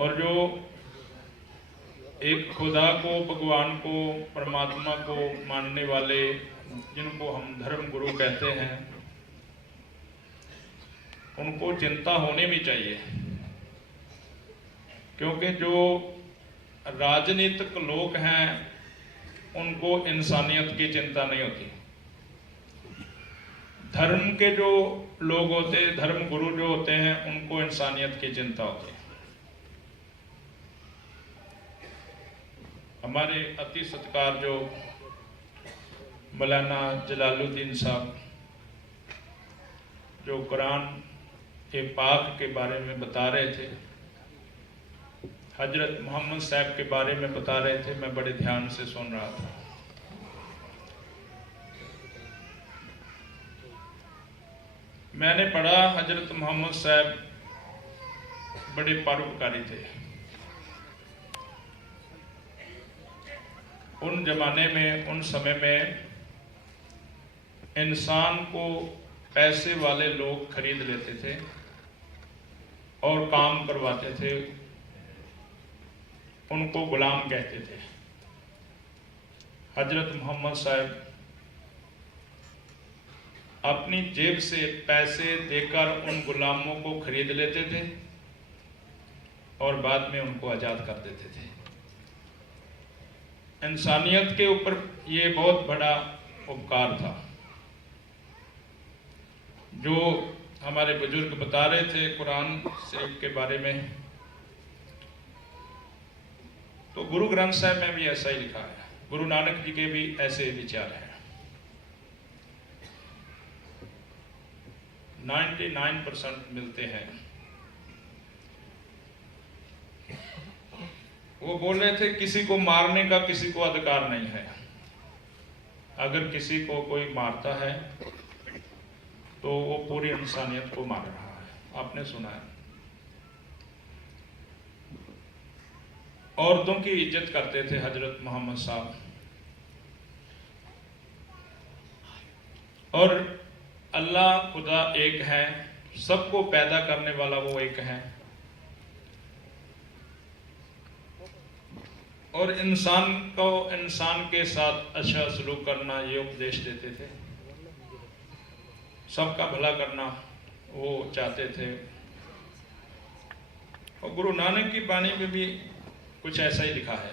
और जो एक खुदा को, भगवान को, परमात्मा को मानने वाले, जिनको हम धर्म गुरु कहते हैं, उनको चिंता होनी भी चाहिए। क्योंकि जो राजनीतिक लोग हैं उनको इंसानियत की चिंता नहीं होती। धर्म के जो लोग होते हैं, धर्म गुरु जो होते हैं, उनको इंसानियत की चिंता होती है। हमारे अति सत्कार जो मौलाना जलालुद्दीन साहब जो कुरान के पाक के बारे में बता रहे थे, हजरत मोहम्मद साहब के बारे में बता रहे थे, मैं बड़े ध्यान से सुन रहा था। मैंने पढ़ा हजरत मोहम्मद साहब बड़े परोपकारी थे। उन जमाने में, उन समय में इंसान को पैसे वाले लोग खरीद लेते थे और काम करवाते थे, उनको गुलाम कहते थे। हजरत मोहम्मद साहब अपनी जेब से पैसे देकर उन गुलामों को खरीद लेते थे और बाद में उनको आज़ाद कर देते थे। इंसानियत के ऊपर ये बहुत बड़ा उपकार था जो हमारे बुजुर्ग बता रहे थे कुरान शरीफ के बारे में। तो गुरु ग्रंथ साहब में भी ऐसा ही लिखा है, गुरु नानक जी के भी ऐसे विचार हैं। 99% मिलते हैं। वो बोल रहे थे किसी को मारने का किसी को अधिकार नहीं है। अगर किसी को कोई मारता है तो वो पूरी इंसानियत को मार रहा है। आपने सुना है। औरतों की इज्जत करते थे हजरत मोहम्मद साहब। और अल्लाह खुदा एक है, सबको पैदा करने वाला वो एक है, और इंसान को इंसान के साथ अच्छा सलूक करना ये उपदेश देते थे। सबका भला करना वो चाहते थे। और गुरु नानक की वाणी में भी कुछ ऐसा ही लिखा है।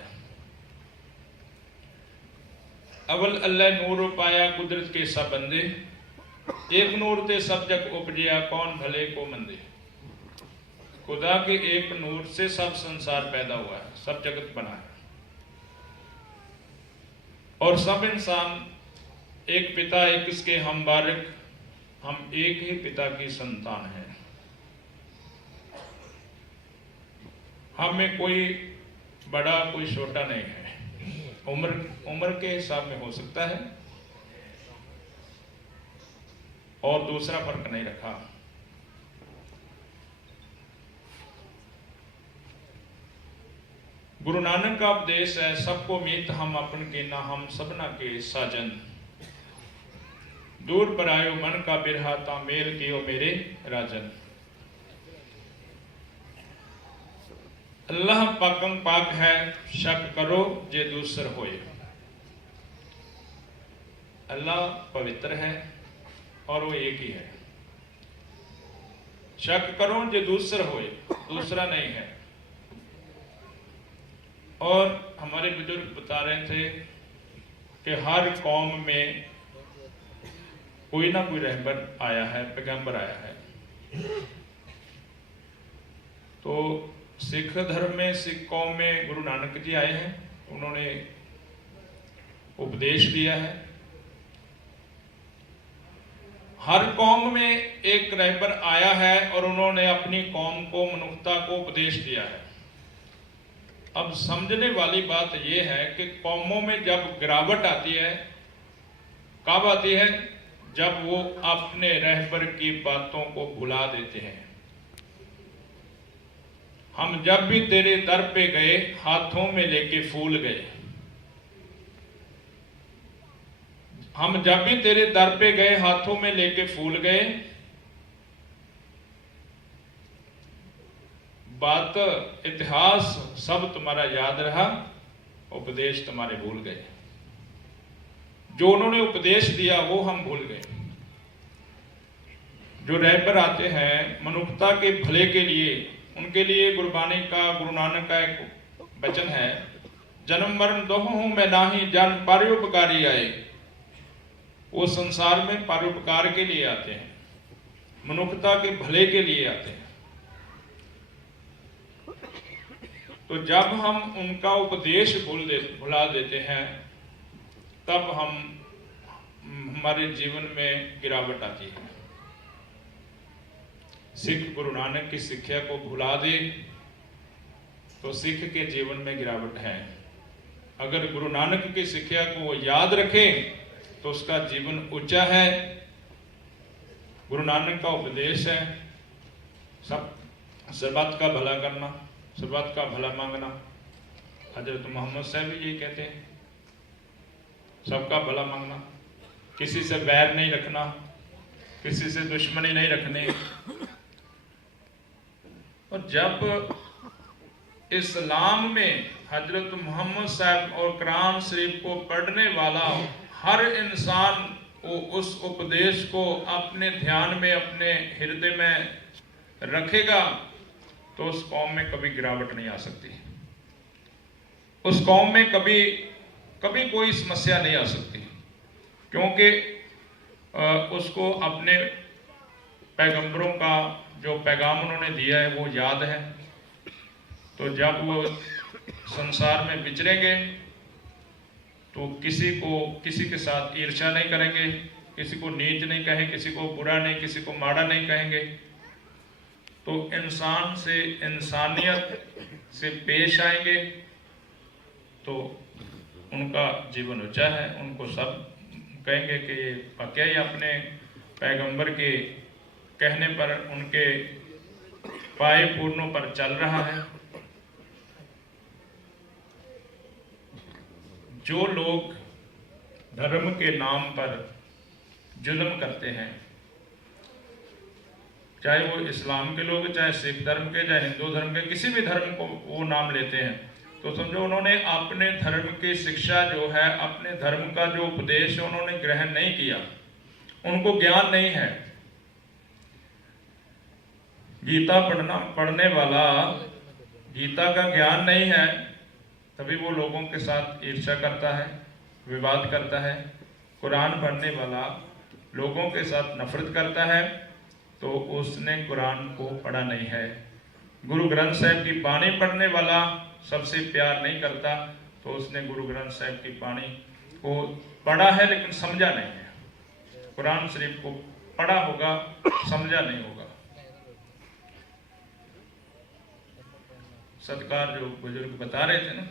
अवल अल्लाह नूर पाया कुदरत के सब बंदे, एक नूर ते सब जग उपजिया कौन भले को मंदे। खुदा के एक नूर से सब संसार पैदा हुआ है, सब जगत बना है, और सब इंसान एक पिता एक इसके हम बारिक, हम एक ही पिता की संतान हैं। हम में कोई बड़ा कोई छोटा नहीं है। उम्र के हिसाब में हो सकता है और दूसरा फर्क नहीं रखा। गुरु नानक का उपदेश है, सबको मीत हम अपन के ना हम सबना के साजन, दूर पर आयो मन का बिरहा ता मेल कियो मेरे राजन। अल्लाह पाकम पाक है, शक करो जे दूसर होए। अल्लाह पवित्र है और वो एक ही है। शक करो जे दूसर होए, दूसरा नहीं है। और हमारे बुजुर्ग बता रहे थे कि हर कौम में कोई ना कोई रहबर आया है, पैगंबर आया है। तो सिख धर्म में, सिख कौम में गुरु नानक जी आए हैं, उन्होंने उपदेश दिया है। हर कौम में एक रहबर आया है और उन्होंने अपनी कौम को, मनुष्यता को उपदेश दिया है। अब समझने वाली बात यह है कि कौमों में जब गिरावट आती है, कब आती है? जब वो अपने रहबर की बातों को भुला देते हैं। हम जब भी तेरे दर पे गए, हाथों में लेके फूल गए। हम जब भी तेरे दर पे गए, हाथों में लेके फूल गए। बात इतिहास सब तुम्हारा याद रहा, उपदेश तुम्हारे भूल गए। जो उन्होंने उपदेश दिया वो हम भूल गए। जो रहबर आते हैं मनुष्यता के भले के लिए, उनके लिए गुरबानी का, गुरु नानक का एक वचन है, जन्म मरण दोहों हूं मैं नाही, जन परोपकारी आए। वो संसार में परोपकार के लिए आते हैं, मनुष्यता के भले के लिए आते हैं। तो जब हम उनका उपदेश भुला देते हैं, तब हमारे जीवन में गिरावट आती है। सिख गुरु नानक की शिक्षा को भुला दे तो सिख के जीवन में गिरावट है। अगर गुरु नानक की शिक्षा को वो याद रखे तो उसका जीवन ऊंचा है। गुरु नानक का उपदेश है सब सर्वत का भला करना, सर्वत का भला मांगना। हजरत मोहम्मद साहब भी यही कहते हैं, सबका भला मांगना, किसी से बैर नहीं रखना, किसी से दुश्मनी नहीं रखनी। और जब इस्लाम में हजरत मोहम्मद साहब और कुरान शरीफ को पढ़ने वाला हर इंसान वो उस उपदेश को अपने ध्यान में, अपने हृदय में रखेगा तो उस कौम में कभी गिरावट नहीं आ सकती। उस कौम में कभी कोई समस्या नहीं आ सकती, क्योंकि उसको अपने पैगंबरों का जो पैगाम उन्होंने दिया है वो याद है। तो जब वो संसार में विचरेंगे तो किसी के साथ ईर्ष्या नहीं करेंगे, किसी को नीच नहीं कहेंगे, किसी को बुरा नहीं, किसी को माड़ा नहीं कहेंगे। तो इंसान से इंसानियत से पेश आएंगे तो उनका जीवन ऊंचा है। उनको सब कहेंगे कि ये वाकई ही अपने पैगंबर के कहने पर, उनके पाए पूर्णों पर चल रहा है। जो लोग धर्म के नाम पर जुल्म करते हैं, चाहे वो इस्लाम के लोग, चाहे सिख धर्म के, चाहे हिंदू धर्म के, किसी भी धर्म को वो नाम लेते हैं, तो समझो उन्होंने अपने धर्म की शिक्षा जो है, अपने धर्म का जो उपदेश है, उन्होंने ग्रहण नहीं किया, उनको ज्ञान नहीं है। गीता पढ़ने वाला गीता का ज्ञान नहीं है, तभी वो लोगों के साथ ईर्ष्या करता है, विवाद करता है। कुरान पढ़ने वाला लोगों के साथ नफरत करता है तो उसने कुरान को पढ़ा नहीं है। गुरु ग्रंथ साहिब की बाणी पढ़ने वाला सबसे प्यार नहीं करता तो उसने गुरु ग्रंथ साहिब की बाणी को पढ़ा है लेकिन समझा नहीं है। कुरान शरीफ को पढ़ा होगा, समझा नहीं होगा। सत्कार जो बुजुर्ग बता रहे थे ना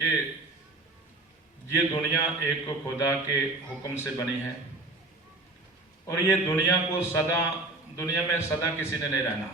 कि ये दुनिया एक खुदा के हुक्म से बनी है और ये दुनिया में सदा किसी ने नहीं रहना।